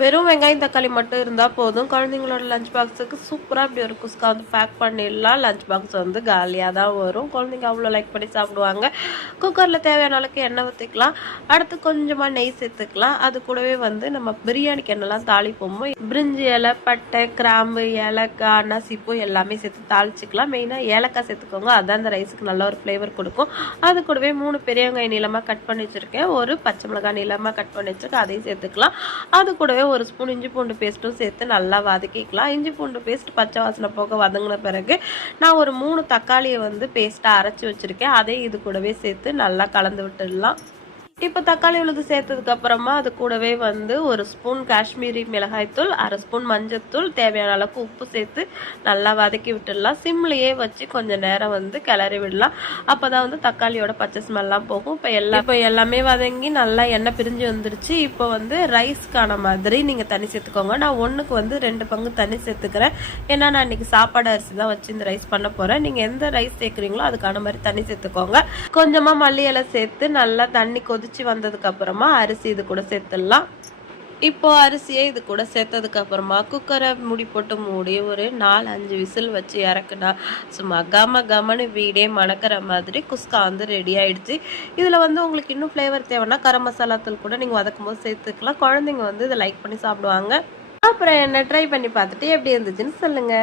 வெறும் வெங்காயம் தக்காளி மட்டும் இருந்தால் போதும். குழந்தைங்களோட லஞ்ச் பாக்ஸுக்கு சூப்பராக இப்படி ஒரு குஸ்கா வந்து பேக் பண்ணிடலாம். லஞ்ச் பாக்ஸ் வந்து காலியாக தான் வரும். குழந்தைங்க அவ்வளோ லைக் பண்ணி சாப்பிடுவாங்க. குக்கரில் தேவையான அளவுக்கு எண்ணெய் ஊற்றிக்கலாம். அடுத்து கொஞ்சமாக நெய் சேர்த்துக்கலாம். அது கூடவே வந்து நம்ம பிரியாணிக்கு என்னெல்லாம் தாளிப்போமோ பிரிஞ்சி இலை, பட்டை, கிராம்பு, ஏலக்காய், நசிப்பு எல்லாமே சேர்த்து தாளிச்சிக்கலாம். மெயினாக ஏலக்காய் சேர்த்துக்கோங்க. அதான் அந்த ரைஸுக்கு நல்ல ஒரு ஃப்ளேவர் கொடுக்கும். அது கூடவே 3 பெரிய வெங்காயம் நீளமாக கட் பண்ணி வச்சுருக்கேன். ஒரு பச்சை மிளகாய் நீளமாக கட் பண்ணி வச்சுருக்கேன். அதையும் சேர்த்துக்கலாம். அது கூடவே ஒரு ஸ்பூன் இஞ்சி பூண்டு பேஸ்ட்டும் சேர்த்து நல்லா வதக்கிக்கலாம். இஞ்சி பூண்டு பேஸ்ட் பச்சை வாசனை போக வதங்கின பிறகு நான் ஒரு 3 தக்காளியை வந்து பேஸ்ட்டாக அரைச்சி வச்சுருக்கேன். அதையும் இது கூடவே சேர்த்து நல்லா கலந்து விட்டுடலாம். இப்போ தக்காளி உழுது சேர்த்ததுக்கு அப்புறமா அது கூடவே வந்து ஒரு ஸ்பூன் காஷ்மீரி மிளகாய்த்தூள், அரை ஸ்பூன் மஞ்சத்தூள், தேவையான அளவுக்கு உப்பு சேர்த்து நல்லா வதக்கி விட்டுடலாம். சிம்லேயே வச்சு கொஞ்சம் நேரம் வந்து கிளறி விடலாம். அப்போதான் வந்து தக்காளியோட பச்சை ஸ்மெல்லாம் போகும். இப்போ எல்லாமே வதங்கி நல்லா எண்ணெய் பிரிஞ்சு வந்துருச்சு. இப்போ வந்து ரைஸ்க்கான மாதிரி நீங்கள் தண்ணி சேர்த்துக்கோங்க. நான் 1க்கு வந்து 2 பங்கு தண்ணி சேர்த்துக்கிறேன். ஏன்னா நான் இன்னைக்கு சாப்பாடு அரிசி தான் வச்சு இந்த ரைஸ் பண்ண போகிறேன். நீங்கள் எந்த ரைஸ் சேர்க்குறீங்களோ அதுக்கான மாதிரி தண்ணி சேர்த்துக்கோங்க. கொஞ்சமாக மல்லி இலை சேர்த்து நல்லா தண்ணி கொதிச்சு வந்ததுக்கு அப்புறமா அரிசி இது கூட சேர்த்துடலாம். இப்போ அரிசியை இது கூட சேர்த்ததுக்கு அப்புறமா குக்கரை மூடி போட்டு மூடி ஒரு 4-5 விசில் வச்சு இறக்குனா சும்மா கமன்னு வீடே மணக்கிற மாதிரி குஸ்கா வந்து ரெடி ஆயிடுச்சு. இதில் வந்து உங்களுக்கு இன்னும் ஃப்ளேவர் தேவைன்னா கரம் மசாலா தூள் கூட நீங்கள் வதக்கும் போது சேர்த்துக்கலாம். குழந்தைங்க வந்து இதை லைக் பண்ணி சாப்பிடுவாங்க. அப்புறம் என்ன ட்ரை பண்ணி பார்த்துட்டு எப்படி இருந்துச்சுன்னு சொல்லுங்க.